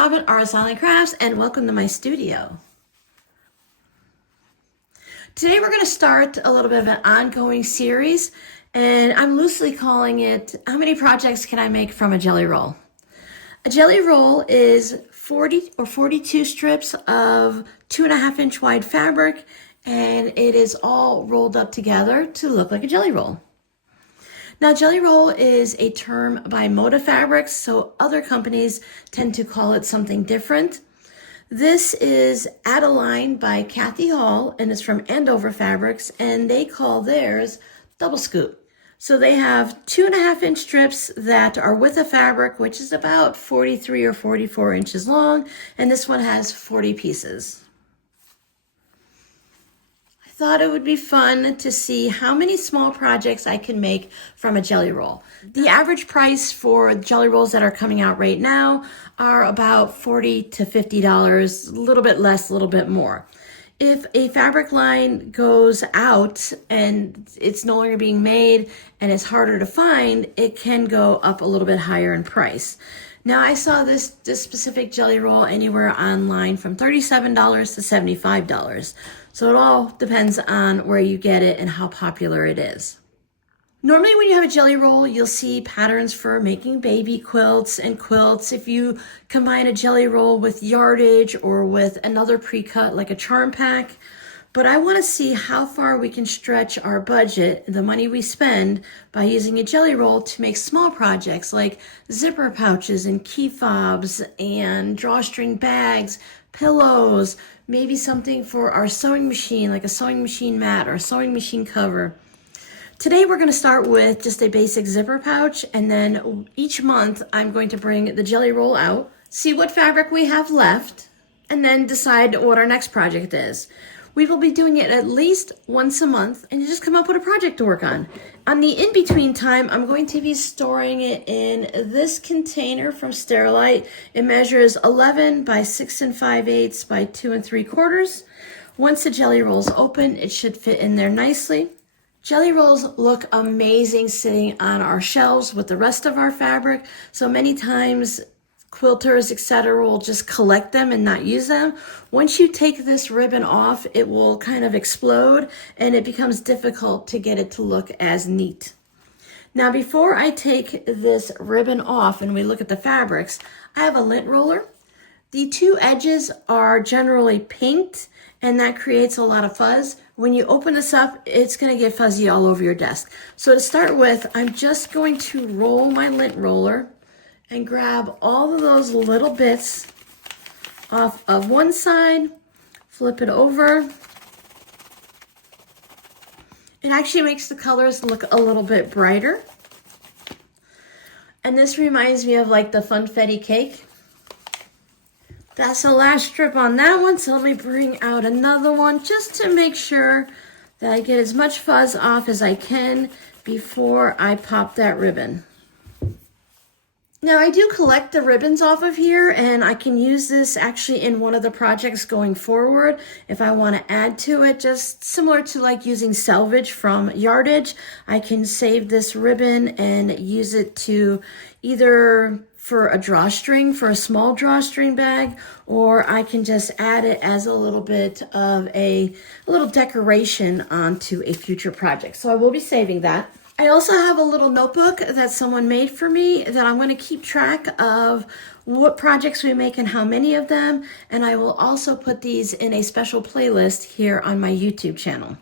Robin, Arts Online Crafts, and welcome to my studio. Today we're going to start a little bit of an ongoing series, and I'm loosely calling it, How Many Projects Can I Make from a Jelly Roll? A jelly roll is 40 or 42 strips of 2.5 inch wide fabric, and it is all rolled up together to look like a jelly roll. Now, jelly roll is a term by Moda Fabrics, so other companies tend to call it something different. This is Adeline by Kathy Hall, and it's from Andover Fabrics, and they call theirs double scoop. So they have 2.5 inch strips that are with a fabric, which is about 43 or 44 inches long, and this one has 40 pieces. Thought it would be fun to see how many small projects I can make from a jelly roll. The average price for jelly rolls that are coming out right now are about $40 to $50, a little bit less, a little bit more. If a fabric line goes out and it's no longer being made and it's harder to find, it can go up a little bit higher in price. Now, I saw this specific jelly roll anywhere online from $37 to $75. So it all depends on where you get it and how popular it is. Normally when you have a jelly roll, you'll see patterns for making baby quilts and quilts. If you combine a jelly roll with yardage or with another pre-cut like a charm pack. But I want to see how far we can stretch our budget, the money we spend, by using a jelly roll to make small projects like zipper pouches and key fobs and drawstring bags, pillows, maybe something for our sewing machine like a sewing machine mat or a sewing machine cover. Today we're going to start with just a basic zipper pouch, and then each month I'm going to bring the jelly roll out, see what fabric we have left, and then decide what our next project is. We will be doing it at least once a month, and you just come up with a project to work on. On the in-between time, I'm going to be storing it in this container from Sterilite. It measures 11 by 6 5/8 by 2 3/4. Once the jelly roll's open, it should fit in there nicely. Jelly rolls look amazing sitting on our shelves with the rest of our fabric, so many times quilters, etc. will just collect them and not use them. Once you take this ribbon off, it will kind of explode and it becomes difficult to get it to look as neat. Now, before I take this ribbon off and we look at the fabrics, I have a lint roller. The two edges are generally pinked, and that creates a lot of fuzz. When you open this up, it's going to get fuzzy all over your desk. So to start with, I'm just going to roll my lint roller and grab all of those little bits off of one side, flip it over. It actually makes the colors look a little bit brighter. And this reminds me of like the funfetti cake. That's the last strip on that one, so let me bring out another one just to make sure that I get as much fuzz off as I can before I pop that ribbon. Now, I do collect the ribbons off of here, and I can use this actually in one of the projects going forward if I want to add to it, just similar to like using selvage from yardage. I can save this ribbon and use it to either for a drawstring, for a small drawstring bag, or I can just add it as a little bit of a little decoration onto a future project. So I will be saving that. I also have a little notebook that someone made for me that I'm going to keep track of what projects we make and how many of them, and I will also put these in a special playlist here on my YouTube channel.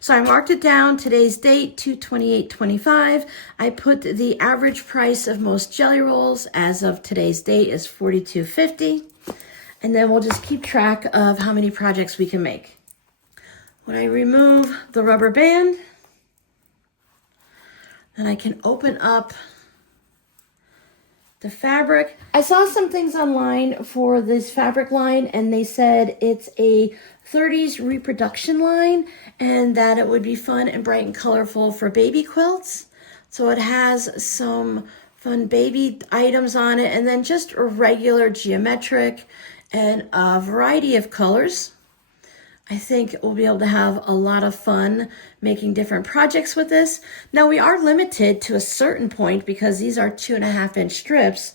So I marked it down, today's date, 2/28/25. I put the average price of most jelly rolls as of today's date is $42.50, and then we'll just keep track of how many projects we can make. When I remove the rubber band, and I can open up the fabric. I saw some things online for this fabric line, and they said it's a 30s reproduction line and that it would be fun and bright and colorful for baby quilts. So it has some fun baby items on it, and then just a regular geometric and a variety of colors. I think we'll be able to have a lot of fun making different projects with this. Now, we are limited to a certain point because these are 2.5 inch strips.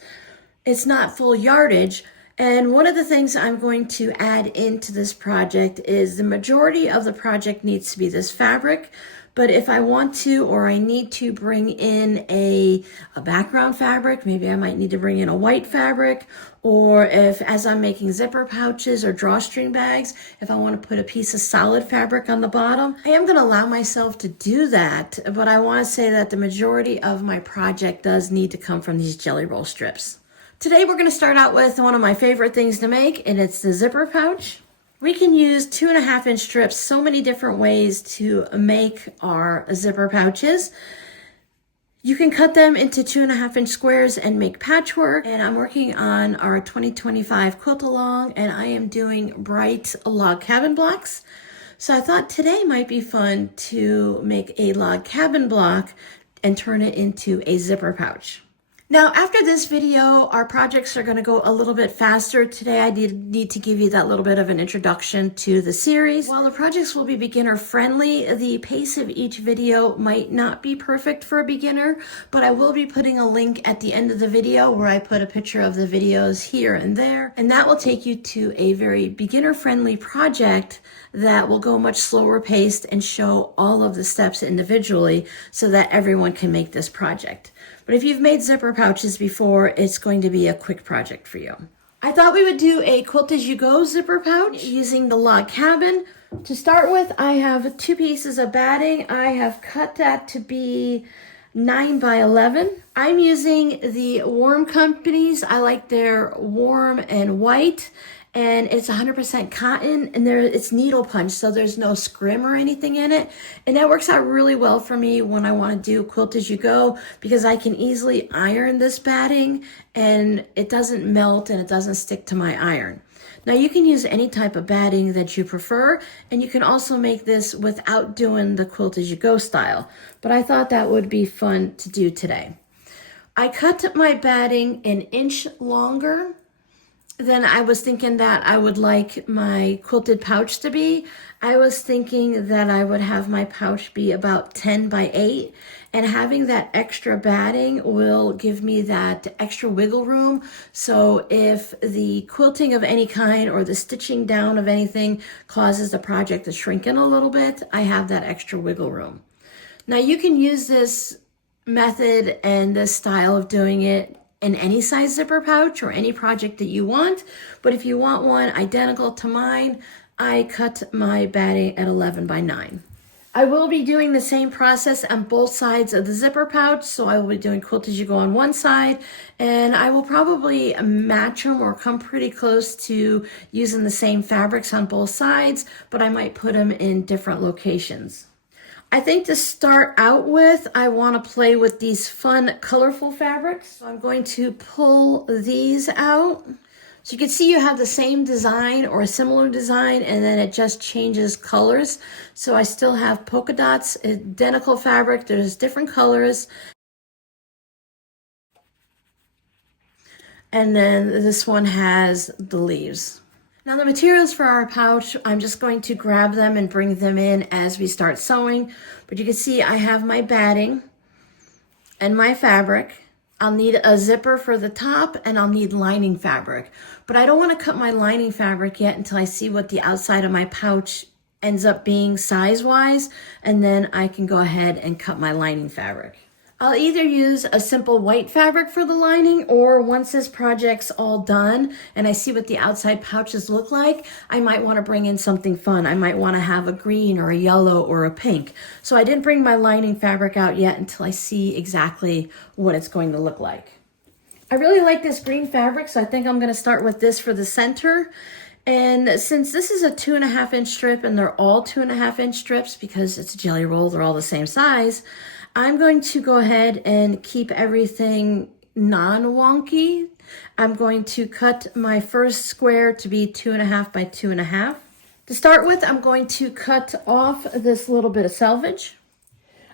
It's not full yardage. And one of the things I'm going to add into this project is the majority of the project needs to be this fabric. But if I want to, or I need to bring in a background fabric, maybe I might need to bring in a white fabric, or if as I'm making zipper pouches or drawstring bags, if I want to put a piece of solid fabric on the bottom, I am going to allow myself to do that. But I want to say that the majority of my project does need to come from these jelly roll strips. Today we're going to start out with one of my favorite things to make, and it's the zipper pouch. We can use 2.5-inch strips so many different ways to make our zipper pouches. You can cut them into 2.5-inch squares and make patchwork. And I'm working on our 2025 quilt along, and I am doing bright log cabin blocks. So I thought today might be fun to make a log cabin block and turn it into a zipper pouch. Now, after this video, our projects are going to go a little bit faster. Today, I need to give you that little bit of an introduction to the series. While the projects will be beginner friendly, the pace of each video might not be perfect for a beginner, but I will be putting a link at the end of the video where I put a picture of the videos here and there, and that will take you to a very beginner friendly project that will go much slower paced and show all of the steps individually so that everyone can make this project. But if you've made zipper pouches before, it's going to be a quick project for you. I thought we would do a Quilt-as-you-go zipper pouch using the log cabin. To start with, I have 2 pieces of batting. I have cut that to be 9 by 11. I'm using the Warm Companies. I like their warm and white. And it's 100% cotton, and it's needle punch, so there's no scrim or anything in it. And that works out really well for me when I want to do Quilt-as-you-go, because I can easily iron this batting, and it doesn't melt and it doesn't stick to my iron. Now you can use any type of batting that you prefer, and you can also make this without doing the Quilt-as-you-go style. But I thought that would be fun to do today. I cut my batting 1 inch longer than I was thinking that I would like my quilted pouch to be. I was thinking that I would have my pouch be about 10 by 8, and having that extra batting will give me that extra wiggle room. So if the quilting of any kind or the stitching down of anything causes the project to shrink in a little bit, I have that extra wiggle room. Now you can use this method and this style of doing it in any size zipper pouch or any project that you want. But if you want one identical to mine, I cut my batting at 11 by 9. I will be doing the same process on both sides of the zipper pouch. So I will be doing Quilt-as-you-go on one side, and I will probably match them or come pretty close to using the same fabrics on both sides, but I might put them in different locations. I think to start out with, I want to play with these fun, colorful fabrics. So I'm going to pull these out. So you can see you have the same design or a similar design, and then it just changes colors. So I still have polka dots, identical fabric, there's different colors. And then this one has the leaves. Now the materials for our pouch, I'm just going to grab them and bring them in as we start sewing. But you can see I have my batting and my fabric. I'll need a zipper for the top, and I'll need lining fabric. But I don't want to cut my lining fabric yet until I see what the outside of my pouch ends up being size-wise, and then I can go ahead and cut my lining fabric. I'll either use a simple white fabric for the lining, or once this project's all done and I see what the outside pouches look like, I might want to bring in something fun. I might want to have a green or a yellow or a pink. So I didn't bring my lining fabric out yet until I see exactly what it's going to look like. I really like this green fabric, so I think I'm going to start with this for the center. And since this is a 2.5-inch strip, and they're all 2.5-inch strips because it's a jelly roll, they're all the same size, I'm going to go ahead and keep everything non-wonky. I'm going to cut my first square to be 2.5 by 2.5. To start with, I'm going to cut off this little bit of selvage.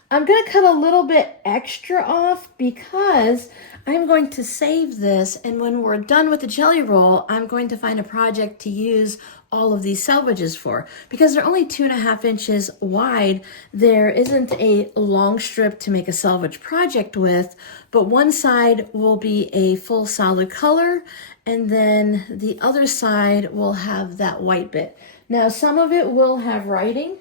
I'm going to cut a little bit extra off because I'm going to save this, and when we're done with the jelly roll, I'm going to find a project to use all of these selvages for. Because they're only 2.5 inches wide, there isn't a long strip to make a selvage project with, but one side will be a full solid color, and then the other side will have that white bit. Now, some of it will have writing.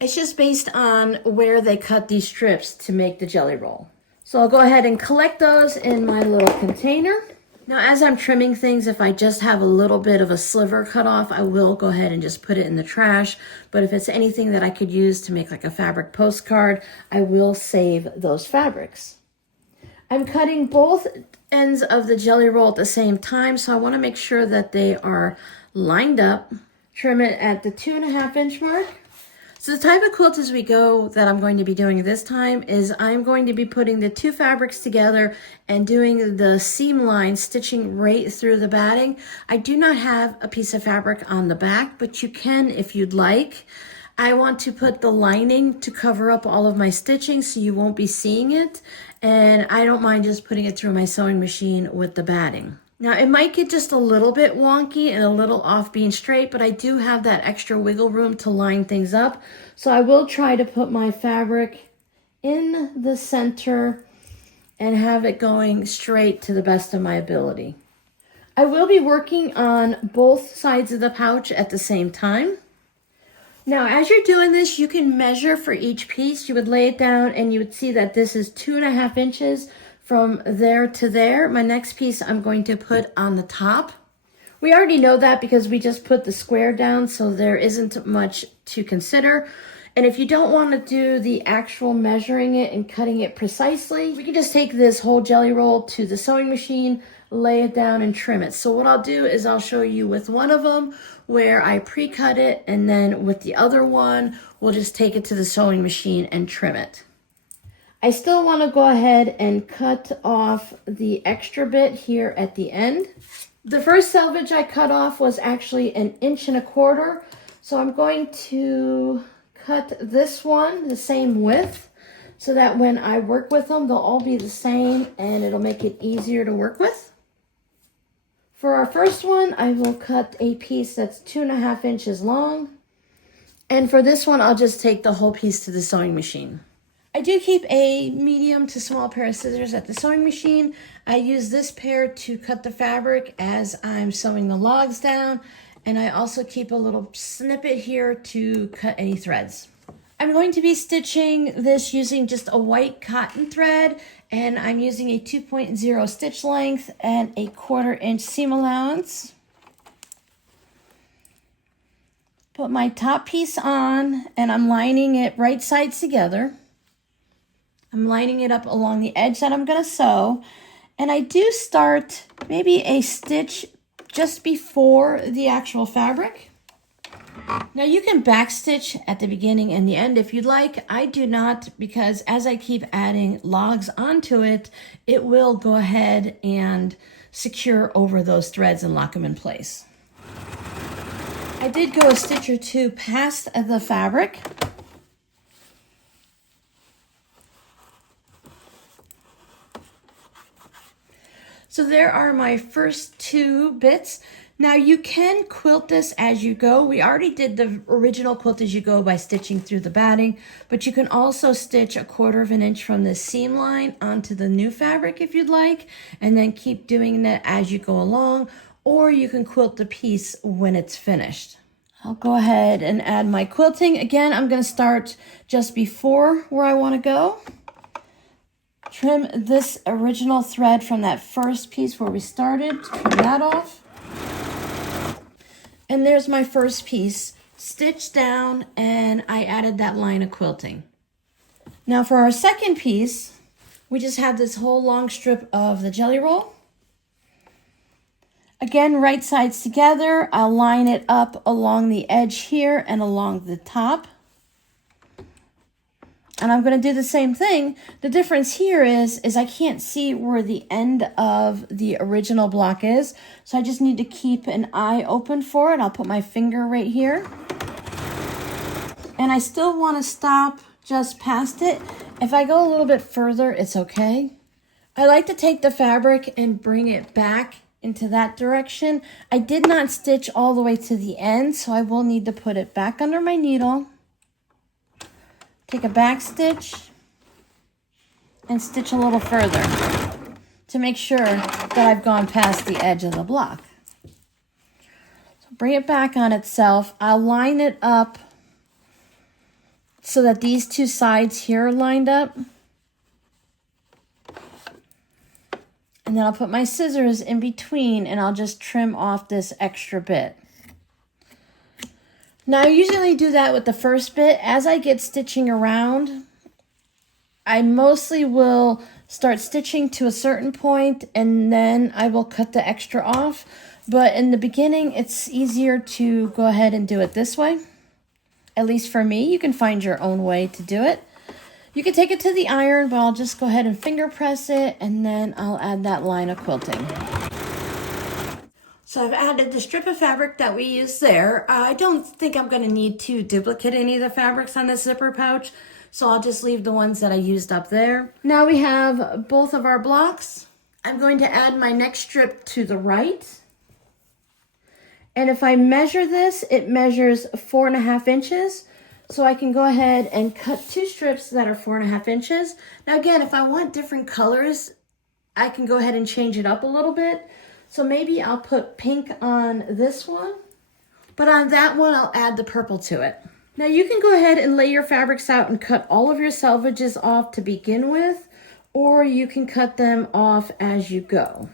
It's just based on where they cut these strips to make the jelly roll. So I'll go ahead and collect those in my little container. Now, as I'm trimming things, if I just have a little bit of a sliver cut off, I will go ahead and just put it in the trash. But if it's anything that I could use to make like a fabric postcard, I will save those fabrics. I'm cutting both ends of the jelly roll at the same time, so I want to make sure that they are lined up. Trim it at the 2.5 inch mark. So the type of quilt-as-we-go that I'm going to be doing this time is I'm going to be putting the two fabrics together and doing the seam line, stitching right through the batting. I do not have a piece of fabric on the back, but you can if you'd like. I want to put the lining to cover up all of my stitching so you won't be seeing it. And I don't mind just putting it through my sewing machine with the batting. Now, it might get just a little bit wonky and a little off being straight, but I do have that extra wiggle room to line things up. So I will try to put my fabric in the center and have it going straight to the best of my ability. I will be working on both sides of the pouch at the same time. Now, as you're doing this, you can measure for each piece. You would lay it down and you would see that this is 2.5 inches. From there to there. My next piece I'm going to put on the top. We already know that because we just put the square down, so there isn't much to consider. And if you don't want to do the actual measuring it and cutting it precisely, we can just take this whole jelly roll to the sewing machine, lay it down and trim it. So what I'll do is I'll show you with one of them where I pre-cut it, and then with the other one, we'll just take it to the sewing machine and trim it. I still want to go ahead and cut off the extra bit here at the end. The first selvage I cut off was actually 1.25 inches. So I'm going to cut this one the same width so that when I work with them, they'll all be the same and it'll make it easier to work with. For our first one, I will cut a piece that's 2.5 inches long. And for this one, I'll just take the whole piece to the sewing machine. I do keep a medium to small pair of scissors at the sewing machine. I use this pair to cut the fabric as I'm sewing the logs down, and I also keep a little snippet here to cut any threads. I'm going to be stitching this using just a white cotton thread, and I'm using a 2.0 stitch length and a 1/4 inch seam allowance. Put my top piece on, and I'm lining it right sides together. I'm lining it up along the edge that I'm going to sew, and I do start maybe a stitch just before the actual fabric. Now you can backstitch at the beginning and the end if you'd like. I do not, because as I keep adding logs onto it, it will go ahead and secure over those threads and lock them in place. I did go a stitch or two past the fabric. So there are my first two bits. Now you can quilt this as you go. We already did the original quilt-as-you-go by stitching through the batting, but you can also stitch 1/4 inch from the seam line onto the new fabric if you'd like, and then keep doing that as you go along, or you can quilt the piece when it's finished. I'll go ahead and add my quilting. Again, I'm going to start just before where I want to go. Trim this original thread from that first piece where we started, trim that off. And there's my first piece, stitched down, and I added that line of quilting. Now for our second piece, we just have this whole long strip of the jelly roll. Again, right sides together, I'll line it up along the edge here and along the top. And I'm going to do the same thing. The difference here is I can't see where the end of the original block is. So I just need to keep an eye open for it. I'll put my finger right here. And I still want to stop just past it. If I go a little bit further, it's okay. I like to take the fabric and bring it back into that direction. I did not stitch all the way to the end, so I will need to put it back under my needle, take a back stitch, and stitch a little further to make sure that I've gone past the edge of the block. So bring it back on itself. I'll line it up so that these two sides here are lined up. And then I'll put my scissors in between and I'll just trim off this extra bit. Now I usually do that with the first bit. As I get stitching around, I mostly will start stitching to a certain point and then I will cut the extra off. But in the beginning, it's easier to go ahead and do it this way. At least for me, you can find your own way to do it. You can take it to the iron, but I'll just go ahead and finger press it and then I'll add that line of quilting. So I've added the strip of fabric that we used there. I don't think I'm going to need to duplicate any of the fabrics on this zipper pouch, so I'll just leave the ones that I used up there. Now we have both of our blocks. I'm going to add my next strip to the right. And if I measure this, it measures 4.5 inches. So I can go ahead and cut two strips that are 4.5 inches. Now again, if I want different colors, I can go ahead and change it up a little bit. So maybe I'll put pink on this one, but on that one, I'll add the purple to it. Now you can go ahead and lay your fabrics out and cut all of your selvages off to begin with, or you can cut them off as you go.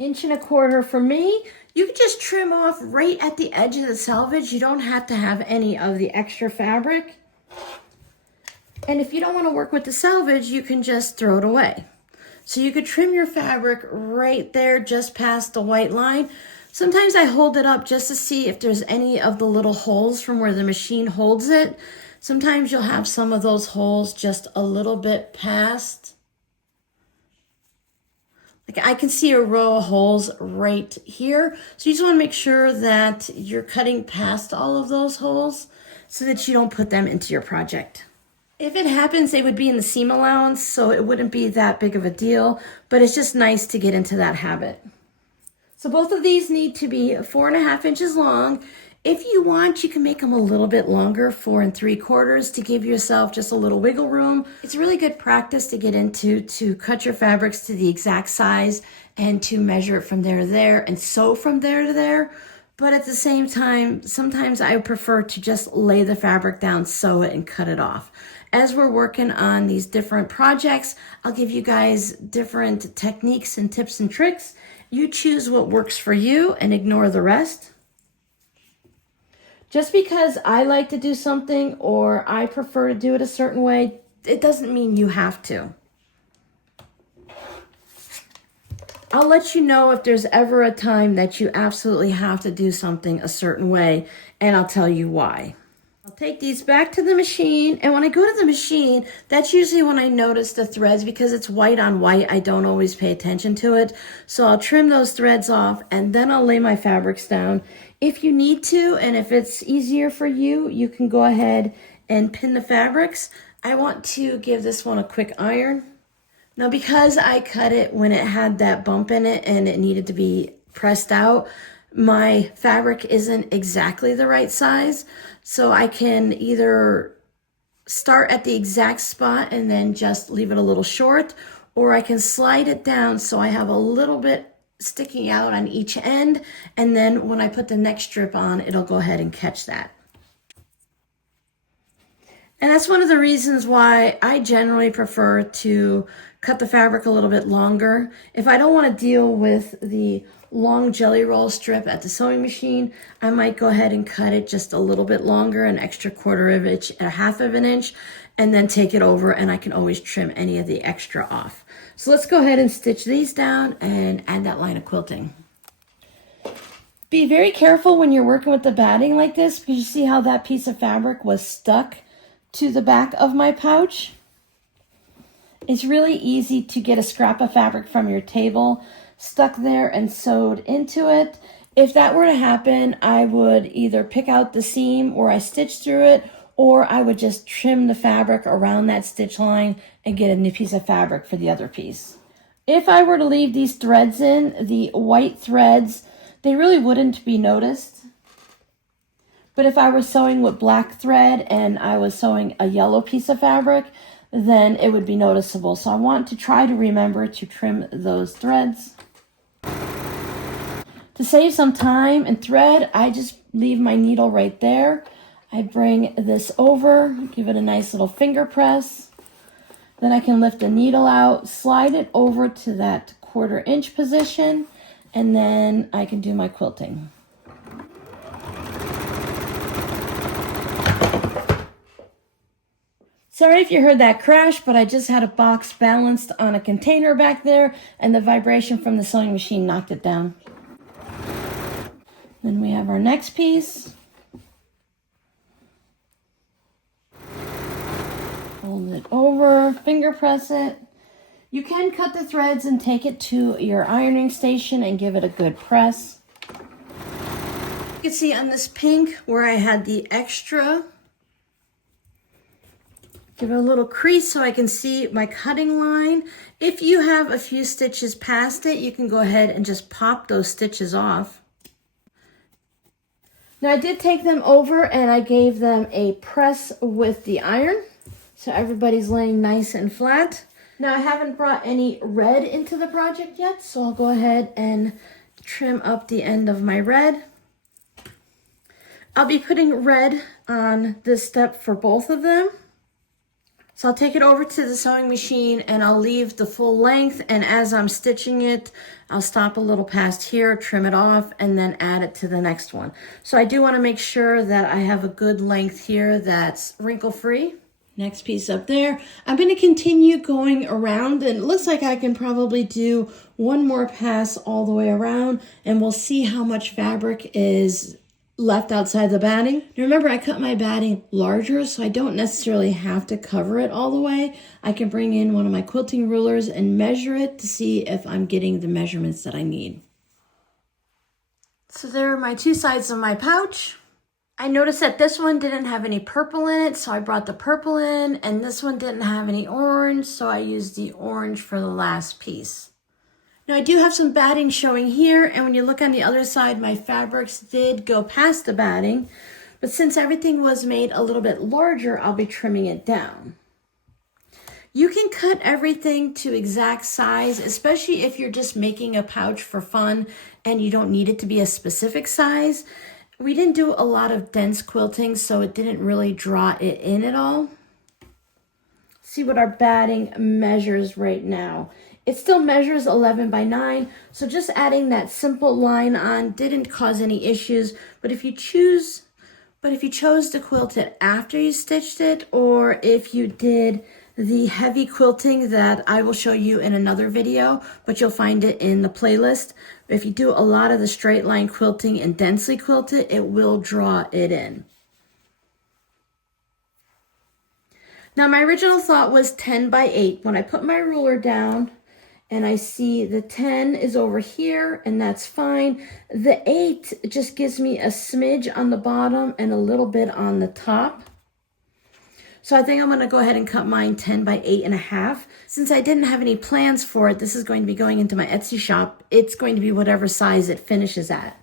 1.25 inches for me. You can just trim off right at the edge of the selvage. You don't have to have any of the extra fabric. And if you don't want to work with the selvage, you can just throw it away. So you could trim your fabric right there just past the white line. Sometimes I hold it up just to see if there's any of the little holes from where the machine holds it. Sometimes you'll have some of those holes just a little bit past. Like I can see a row of holes right here. So you just want to make sure that you're cutting past all of those holes so that you don't put them into your project. If it happens, they would be in the seam allowance, so it wouldn't be that big of a deal, but it's just nice to get into that habit. So both of these need to be 4.5 inches long. If you want, you can make them a little bit longer, 4 3/4, to give yourself just a little wiggle room. It's really good practice to get into, to cut your fabrics to the exact size and to measure it from there to there and sew from there to there. But at the same time, sometimes I prefer to just lay the fabric down, sew it, and cut it off. As we're working on these different projects, I'll give you guys different techniques and tips and tricks. You choose what works for you and ignore the rest. Just because I like to do something or I prefer to do it a certain way, it doesn't mean you have to. I'll let you know if there's ever a time that you absolutely have to do something a certain way, and I'll tell you why. I'll take these back to the machine, and when I go to the machine, that's usually when I notice the threads. Because it's white on white, I don't always pay attention to it. So I'll trim those threads off, and then I'll lay my fabrics down. If you need to, and if it's easier for you, you can go ahead and pin the fabrics. I want to give this one a quick iron. Now, because I cut it when it had that bump in it and it needed to be pressed out, my fabric isn't exactly the right size. So I can either start at the exact spot and then just leave it a little short, or I can slide it down so I have a little bit sticking out on each end, and then when I put the next strip on, it'll go ahead and catch that. And that's one of the reasons why I generally prefer to cut the fabric a little bit longer. If I don't want to deal with the long jelly roll strip at the sewing machine, I might go ahead and cut it just a little bit longer, an extra 1/4 inch, 1/2 inch, and then take it over, and I can always trim any of the extra off. So let's go ahead and stitch these down and add that line of quilting. Be very careful when you're working with the batting like this, because you see how that piece of fabric was stuck to the back of my pouch. It's really easy to get a scrap of fabric from your table stuck there and sewed into it. If that were to happen, I would either pick out the seam where I stitched through it, or I would just trim the fabric around that stitch line and get a new piece of fabric for the other piece. If I were to leave these threads in, the white threads, they really wouldn't be noticed. But if I was sewing with black thread and I was sewing a yellow piece of fabric, then it would be noticeable. So I want to try to remember to trim those threads. To save some time and thread, I just leave my needle right there. I bring this over, give it a nice little finger press. Then I can lift the needle out, slide it over to that 1/4 inch position, and then I can do my quilting. Sorry if you heard that crash, but I just had a box balanced on a container back there, and the vibration from the sewing machine knocked it down. Then we have our next piece. Fold it over, finger press it. You can cut the threads and take it to your ironing station and give it a good press. You can see on this pink where I had the extra, give it a little crease so I can see my cutting line. If you have a few stitches past it, you can go ahead and just pop those stitches off. Now I did take them over and I gave them a press with the iron, so everybody's laying nice and flat. Now I haven't brought any red into the project yet, so I'll go ahead and trim up the end of my red. I'll be putting red on this step for both of them. So I'll take it over to the sewing machine and I'll leave the full length, and as I'm stitching it, I'll stop a little past here, trim it off, and then add it to the next one. So I do want to make sure that I have a good length here that's wrinkle-free. Next piece up there. I'm going to continue going around, and it looks like I can probably do one more pass all the way around, and we'll see how much fabric is left outside the batting. Now remember, I cut my batting larger, so I don't necessarily have to cover it all the way. I can bring in one of my quilting rulers and measure it to see if I'm getting the measurements that I need. So there are my two sides of my pouch. I noticed that this one didn't have any purple in it, so I brought the purple in, and this one didn't have any orange, so I used the orange for the last piece. Now I do have some batting showing here, and when you look on the other side, my fabrics did go past the batting, but since everything was made a little bit larger, I'll be trimming it down. You can cut everything to exact size, especially if you're just making a pouch for fun and you don't need it to be a specific size. We didn't do a lot of dense quilting, so it didn't really draw it in at all. See what our batting measures right now. It still measures 11 by 9, so just adding that simple line on didn't cause any issues. But if you chose to quilt it after you stitched it, or if you did the heavy quilting that I will show you in another video, but you'll find it in the playlist. If you do a lot of the straight line quilting and densely quilt it, it will draw it in. Now my original thought was 10 by 8. When I put my ruler down, and I see the 10 is over here, and that's fine. The 8 just gives me a smidge on the bottom and a little bit on the top. So I think I'm gonna go ahead and cut mine 10 by 8.5. Since I didn't have any plans for it, this is going to be going into my Etsy shop. It's going to be whatever size it finishes at.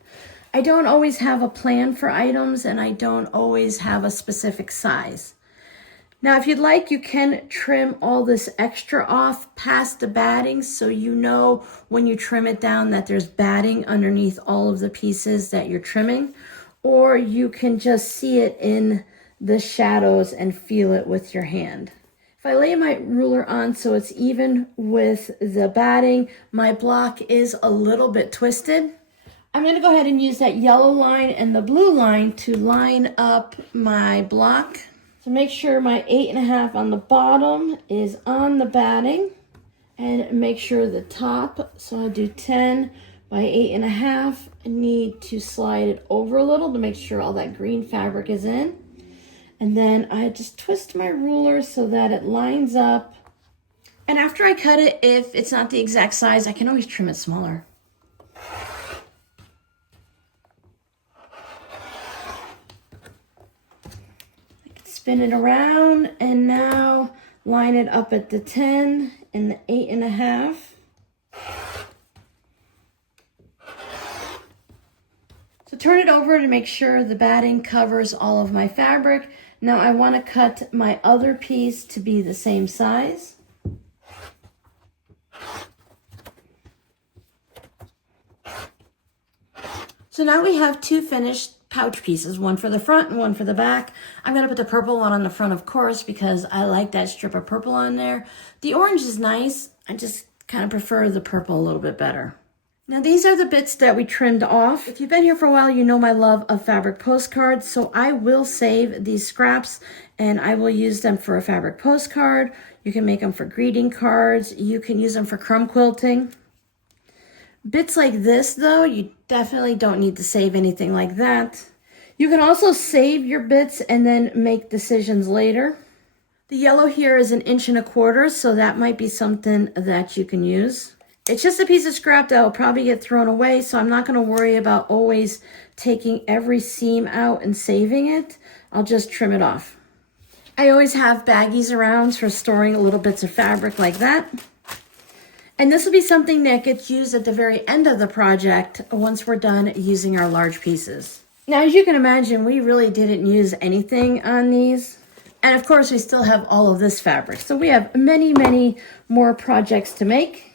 I don't always have a plan for items, and I don't always have a specific size. Now, if you'd like, you can trim all this extra off past the batting, so you know when you trim it down that there's batting underneath all of the pieces that you're trimming, or you can just see it in the shadows and feel it with your hand. If I lay my ruler on so it's even with the batting, my block is a little bit twisted. I'm going to go ahead and use that yellow line and the blue line to line up my block. So make sure my 8.5 on the bottom is on the batting, and make sure the top, so I do 10 by 8.5. I need to slide it over a little to make sure all that green fabric is in. And then I just twist my ruler so that it lines up. And after I cut it, if it's not the exact size, I can always trim it smaller. Spin it around, and now line it up at the 10 and the 8.5. Turn it over to make sure the batting covers all of my fabric. Now I want to cut my other piece to be the same size. So now we have two finished pouch pieces, one for the front and one for the back. I'm going to put the purple one on the front, of course, because I like that strip of purple on there. The orange is nice. I just kind of prefer the purple a little bit better. Now these are the bits that we trimmed off. If you've been here for a while, you know my love of fabric postcards. So I will save these scraps and I will use them for a fabric postcard. You can make them for greeting cards. You can use them for crumb quilting. Bits like this though, you definitely don't need to save anything like that. You can also save your bits and then make decisions later. The yellow here is 1.25 inches, so that might be something that you can use. It's just a piece of scrap that will probably get thrown away, so I'm not going to worry about always taking every seam out and saving it. I'll just trim it off. I always have baggies around for storing little bits of fabric like that. And this will be something that gets used at the very end of the project once we're done using our large pieces. Now, as you can imagine, we really didn't use anything on these. And of course, we still have all of this fabric. So we have many, many more projects to make.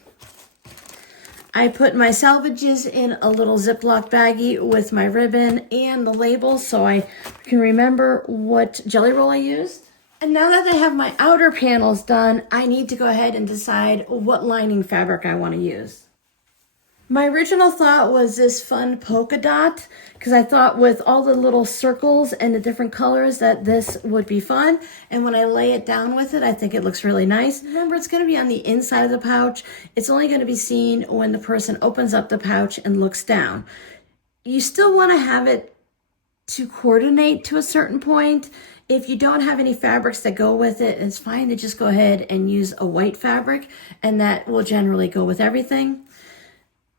I put my salvages in a little Ziploc baggie with my ribbon and the labels so I can remember what jelly roll I used. And now that I have my outer panels done, I need to go ahead and decide what lining fabric I want to use. My original thought was this fun polka dot, because I thought with all the little circles and the different colors that this would be fun. And when I lay it down with it, I think it looks really nice. Remember, it's going to be on the inside of the pouch. It's only going to be seen when the person opens up the pouch and looks down. You still want to have it to coordinate to a certain point. If you don't have any fabrics that go with it, it's fine to just go ahead and use a white fabric, and that will generally go with everything.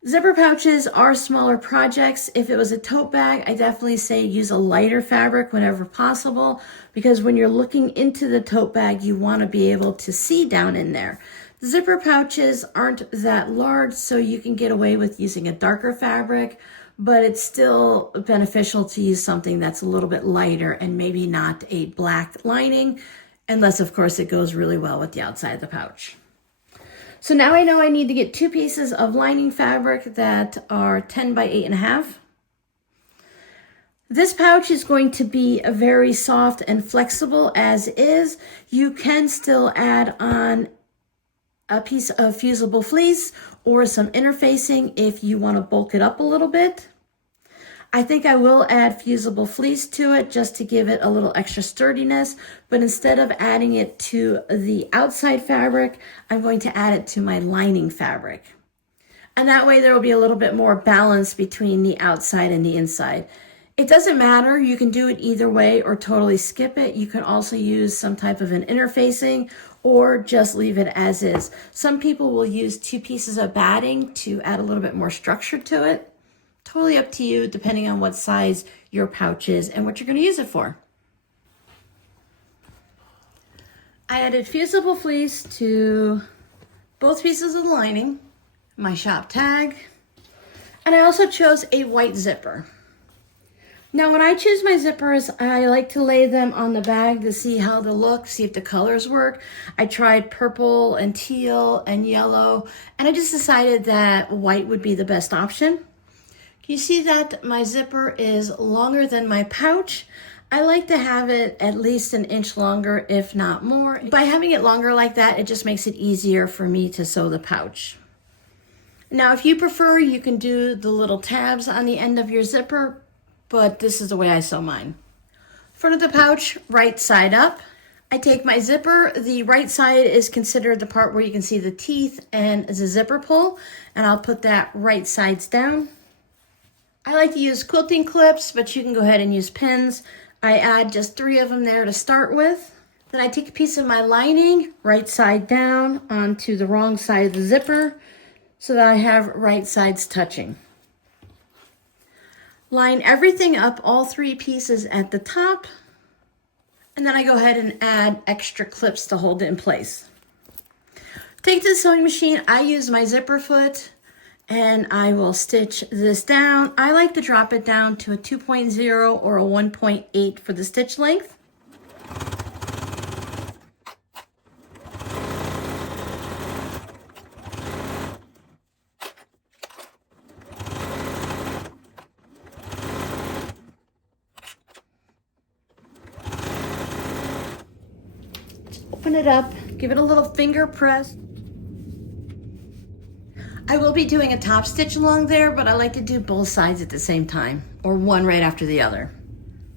Zipper pouches are smaller projects. If it was a tote bag, I definitely say use a lighter fabric whenever possible, because when you're looking into the tote bag, you want to be able to see down in there. Zipper pouches aren't that large, so you can get away with using a darker fabric, but it's still beneficial to use something that's a little bit lighter and maybe not a black lining, unless of course it goes really well with the outside of the pouch. So now I know I need to get 2 pieces of lining fabric that are 10 by 8.5. This pouch is going to be very soft and flexible as is. You can still add on a piece of fusible fleece or some interfacing if you want to bulk it up a little bit. I think I will add fusible fleece to it just to give it a little extra sturdiness, but instead of adding it to the outside fabric, I'm going to add it to my lining fabric. And that way there will be a little bit more balance between the outside and the inside. It doesn't matter, you can do it either way or totally skip it. You can also use some type of an interfacing or just leave it as is. Some people will use 2 pieces of batting to add a little bit more structure to it. Totally up to you, depending on what size your pouch is and what you're going to use it for. I added fusible fleece to both pieces of the lining, my shop tag, and I also chose a white zipper. Now when I choose my zippers, I like to lay them on the bag to see how they look, see if the colors work. I tried purple and teal and yellow, and I just decided that white would be the best option. You see that my zipper is longer than my pouch. I like to have it at least 1 inch longer, if not more. By having it longer like that, it just makes it easier for me to sew the pouch. Now, if you prefer, you can do the little tabs on the end of your zipper, but this is the way I sew mine. Front of the pouch, right side up. I take my zipper. The right side is considered the part where you can see the teeth and the zipper pull, and I'll put that right sides down. I like to use quilting clips, but you can go ahead and use pins. I add just 3 of them there to start with. Then I take a piece of my lining, right side down, onto the wrong side of the zipper, so that I have right sides touching. Line everything up, all 3 pieces at the top, and then I go ahead and add extra clips to hold it in place. Take it to the sewing machine. I use my zipper foot, and I will stitch this down. I like to drop it down to a 2.0 or a 1.8 for the stitch length. Open it up, give it a little finger press. I will be doing a top stitch along there, but I like to do both sides at the same time, or one right after the other.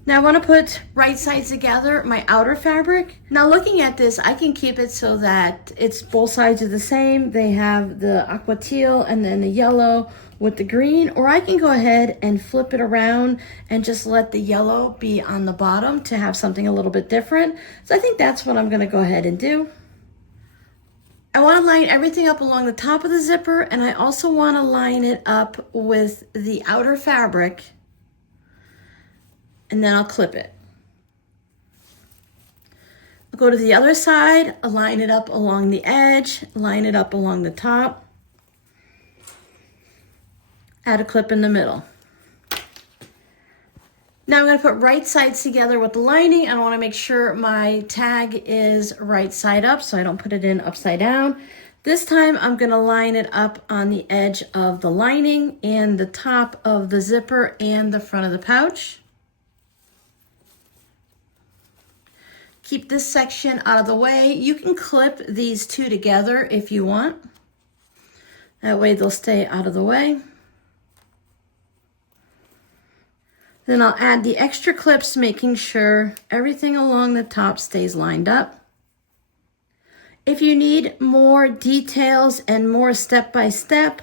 Now I want to put right sides together, my outer fabric. Now looking at this, I can keep it so that it's both sides are the same. They have the aqua teal and then the yellow with the green, or I can go ahead and flip it around and just let the yellow be on the bottom to have something a little bit different. So I think that's what I'm going to go ahead and do. I want to line everything up along the top of the zipper, and I also want to line it up with the outer fabric, and then I'll clip it. I'll go to the other side, I'll line it up along the edge, line it up along the top, add a clip in the middle. Now I'm going to put right sides together with the lining. I want to make sure my tag is right side up so I don't put it in upside down. This time I'm going to line it up on the edge of the lining and the top of the zipper and the front of the pouch. Keep this section out of the way. You can clip these two together if you want. That way they'll stay out of the way. Then I'll add the extra clips, making sure everything along the top stays lined up. If you need more details and more step-by-step,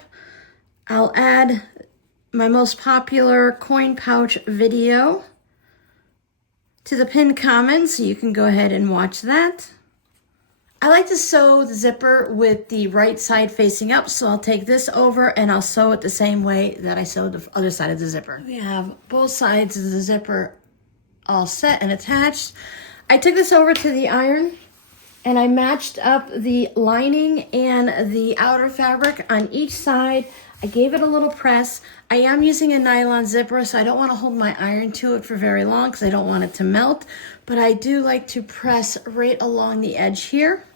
I'll add my most popular coin pouch video to the pinned comments, so you can go ahead and watch that. I like to sew the zipper with the right side facing up, so I'll take this over and I'll sew it the same way that I sewed the other side of the zipper. We have both sides of the zipper all set and attached. I took this over to the iron and I matched up the lining and the outer fabric on each side. I gave it a little press. I am using a nylon zipper, so I don't want to hold my iron to it for very long because I don't want it to melt, but I do like to press right along the edge here.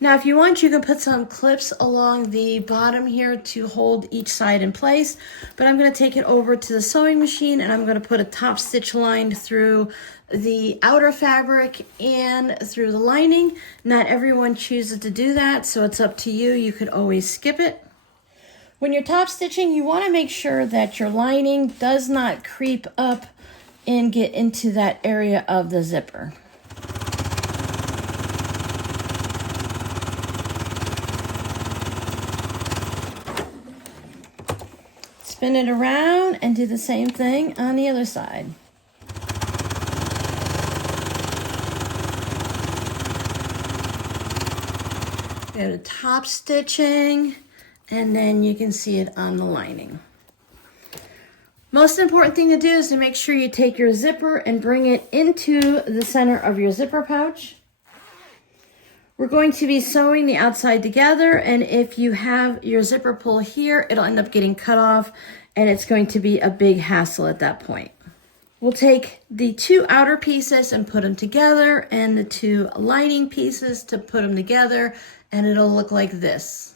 Now, if you want, you can put some clips along the bottom here to hold each side in place, but I'm going to take it over to the sewing machine and I'm going to put a top stitch line through the outer fabric and through the lining. Not everyone chooses to do that, so it's up to you. You could always skip it. When you're top stitching, you want to make sure that your lining does not creep up and get into that area of the zipper. Spin it around and do the same thing on the other side. Go to top stitching, and then you can see it on the lining. Most important thing to do is to make sure you take your zipper and bring it into the center of your zipper pouch. We're going to be sewing the outside together, and if you have your zipper pull here, it'll end up getting cut off, and it's going to be a big hassle at that point. We'll take the two outer pieces and put them together, and the two lining pieces to put them together, and it'll look like this.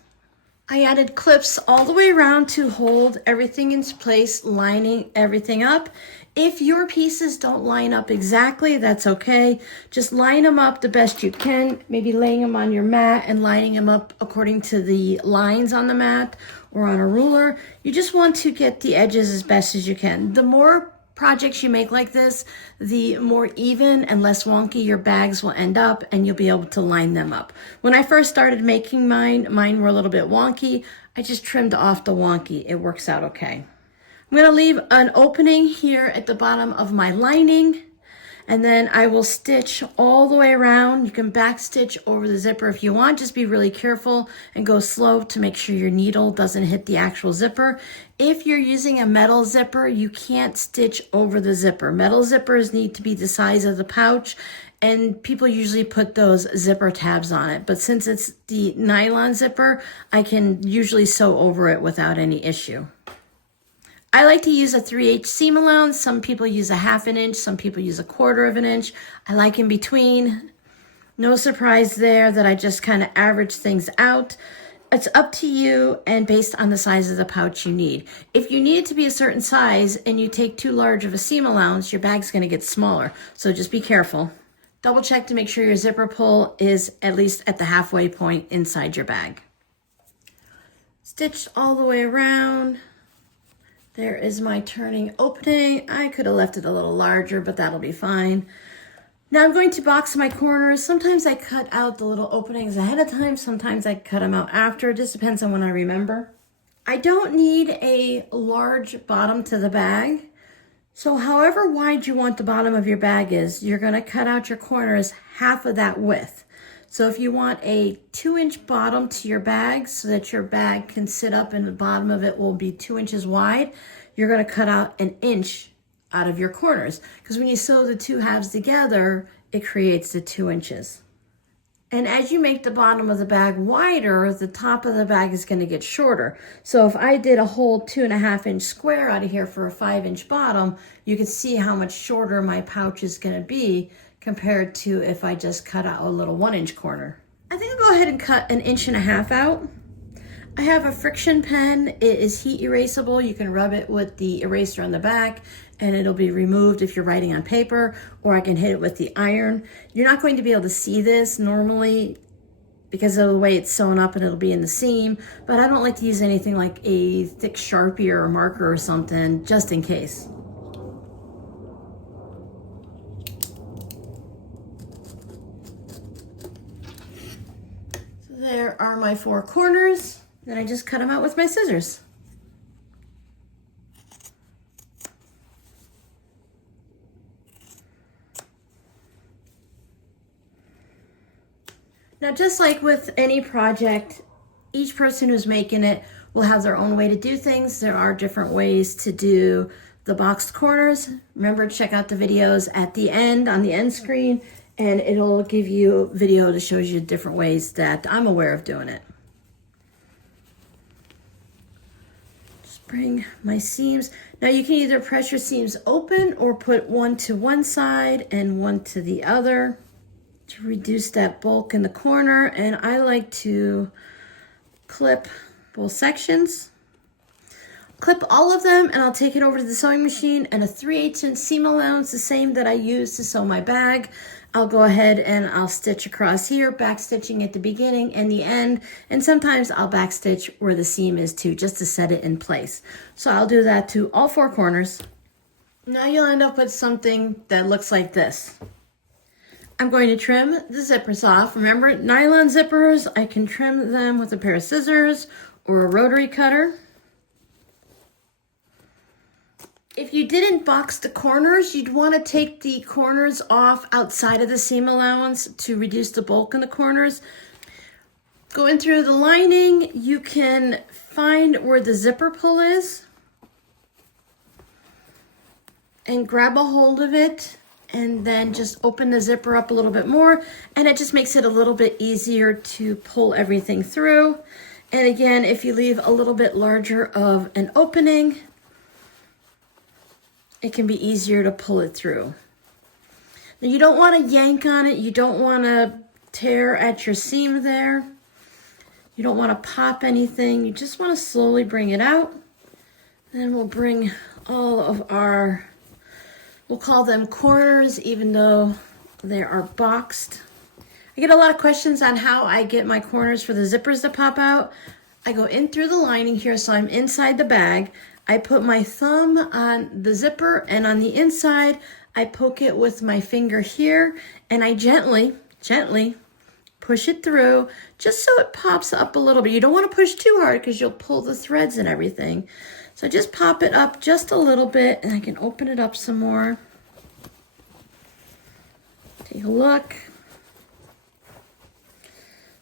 I added clips all the way around to hold everything in place, lining everything up. If your pieces don't line up exactly, that's okay. Just line them up the best you can, maybe laying them on your mat and lining them up according to the lines on the mat or on a ruler. You just want to get the edges as best as you can. The more projects you make like this, the more even and less wonky your bags will end up, and you'll be able to line them up. When I first started making mine were a little bit wonky. I just trimmed off the wonky. It works out okay. I'm going to leave an opening here at the bottom of my lining, and then I will stitch all the way around. You can back stitch over the zipper if you want. Just be really careful and go slow to make sure your needle doesn't hit the actual zipper. If you're using a metal zipper, you can't stitch over the zipper. Metal zippers need to be the size of the pouch, and people usually put those zipper tabs on it. But since it's the nylon zipper, I can usually sew over it without any issue. I like to use a 3/8 seam allowance. Some people use a 1/2 inch, some people use a 1/4 inch. I like in between. No surprise there that I just kind of average things out. It's up to you and based on the size of the pouch you need. If you need it to be a certain size and you take too large of a seam allowance, your bag's going to get smaller. So just be careful. Double check to make sure your zipper pull is at least at the halfway point inside your bag. Stitched all the way around. There is my turning opening. I could have left it a little larger, but that'll be fine. Now I'm going to box my corners. Sometimes I cut out the little openings ahead of time. Sometimes I cut them out after. It just depends on when I remember. I don't need a large bottom to the bag. So however wide you want the bottom of your bag is, you're going to cut out your corners half of that width. So if you want a 2-inch bottom to your bag so that your bag can sit up and the bottom of it will be 2 inches wide, you're going to cut out 1 inch out of your corners. Because when you sew the two halves together, it creates the 2 inches. And as you make the bottom of the bag wider, the top of the bag is going to get shorter. So if I did a whole 2.5 inch square out of here for a 5-inch bottom, you can see how much shorter my pouch is going to be compared to if I just cut out a little 1-inch corner. I think I'll go ahead and cut 1.5 inches out. I have a friction pen. It is heat erasable. You can rub it with the eraser on the back and it'll be removed if you're writing on paper, or I can hit it with the iron. You're not going to be able to see this normally because of the way it's sewn up and it'll be in the seam, but I don't like to use anything like a thick Sharpie or a marker or something, just in case. There are my 4 corners. Then I just cut them out with my scissors. Now, just like with any project, each person who's making it will have their own way to do things. There are different ways to do the boxed corners. Remember, check out the videos at the end on the end screen, and it'll give you a video that shows you different ways that I'm aware of doing it. Just bring my seams. Now you can either press your seams open or put one to one side and one to the other to reduce that bulk in the corner. And I like to clip both sections. Clip all of them and I'll take it over to the sewing machine, and a 3/8 inch seam allowance, the same that I use to sew my bag. I'll go ahead and I'll stitch across here, back stitching at the beginning and the end, and sometimes I'll back stitch where the seam is too, just to set it in place. So I'll do that to all 4 corners. Now you'll end up with something that looks like this. I'm going to trim the zippers off. Remember, nylon zippers, I can trim them with a pair of scissors or a rotary cutter. If you didn't box the corners, you'd want to take the corners off outside of the seam allowance to reduce the bulk in the corners. Going through the lining, you can find where the zipper pull is and grab a hold of it and then just open the zipper up a little bit more, and it just makes it a little bit easier to pull everything through. And again, if you leave a little bit larger of an opening, it can be easier to pull it through. Now you don't want to yank on it. You don't want to tear at your seam there. You don't want to pop anything. You just want to slowly bring it out. Then we'll bring all of our, we'll call them corners, even though they are boxed. I get a lot of questions on how I get my corners for the zippers to pop out. I go in through the lining here, so I'm inside the bag. I put my thumb on the zipper, and on the inside, I poke it with my finger here, and I gently push it through just so it pops up a little bit. You don't want to push too hard because you'll pull the threads and everything. So just pop it up just a little bit, and I can open it up some more. Take a look.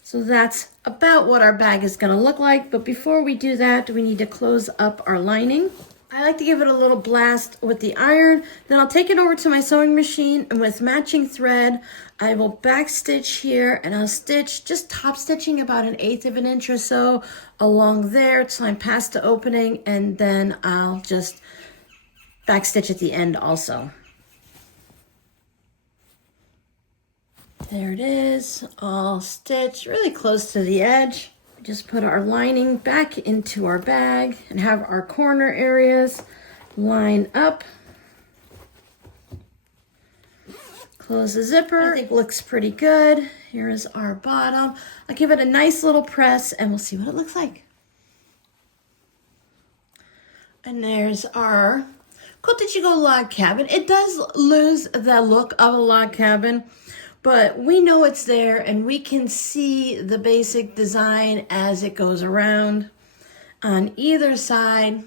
So that's about what our bag is going to look like. But before we do that, we need to close up our lining. I like to give it a little blast with the iron. Then I'll take it over to my sewing machine, and with matching thread, I will back stitch here, and I'll stitch, just top stitching about 1/8 of an inch or so along there till I'm past the opening, and then I'll just back stitch at the end also. There it is, all stitched really close to the edge. Just put our lining back into our bag and have our corner areas line up. Close the zipper. I think it looks pretty good. Here is our bottom. I'll give it a nice little press and we'll see what it looks like. And there's our Quilt-as-you-go log cabin. It does lose the look of a log cabin, but we know it's there and we can see the basic design as it goes around on either side.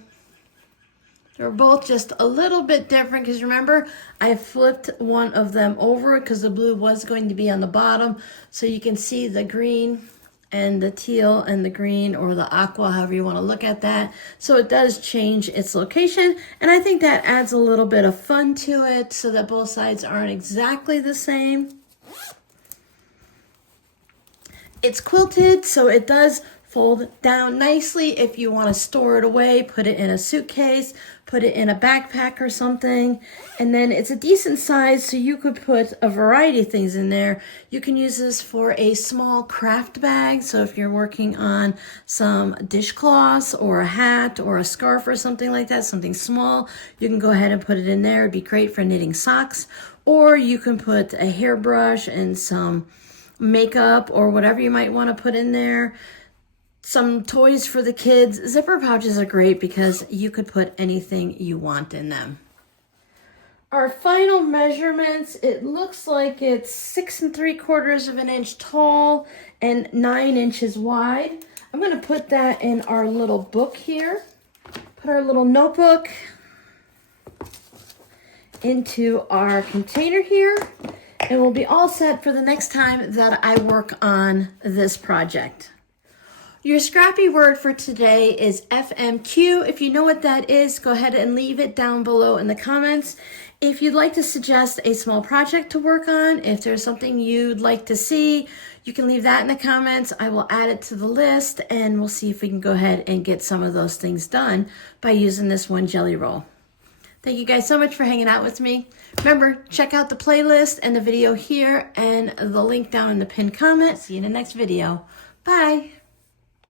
They're both just a little bit different because remember, I flipped one of them over because the blue was going to be on the bottom. So you can see the green and the teal and the green, or the aqua, however you want to look at that. So it does change its location. And I think that adds a little bit of fun to it so that both sides aren't exactly the same. It's quilted, so it does fold down nicely if you want to store it away, put it in a suitcase, put it in a backpack or something. And then it's a decent size, so you could put a variety of things in there. You can use this for a small craft bag. So if you're working on some dishcloths or a hat or a scarf or something like that, something small, you can go ahead and put it in there. It'd be great for knitting socks. Or you can put a hairbrush and some makeup or whatever you might want to put in there. Some toys for the kids. Zipper pouches are great because you could put anything you want in them. Our final measurements, it looks like it's 6 3/4 of an inch tall and 9 inches wide. I'm going to put that in our little book here. Put our little notebook into our container here, and we'll be all set for the next time that I work on this project. Your scrappy word for today is FMQ. If you know what that is, go ahead and leave it down below in the comments. If you'd like to suggest a small project to work on, if there's something you'd like to see, you can leave that in the comments. I will add it to the list and we'll see if we can go ahead and get some of those things done by using this one jelly roll. Thank you guys so much for hanging out with me. Remember, check out the playlist and the video here and the link down in the pinned comment. See you in the next video. Bye.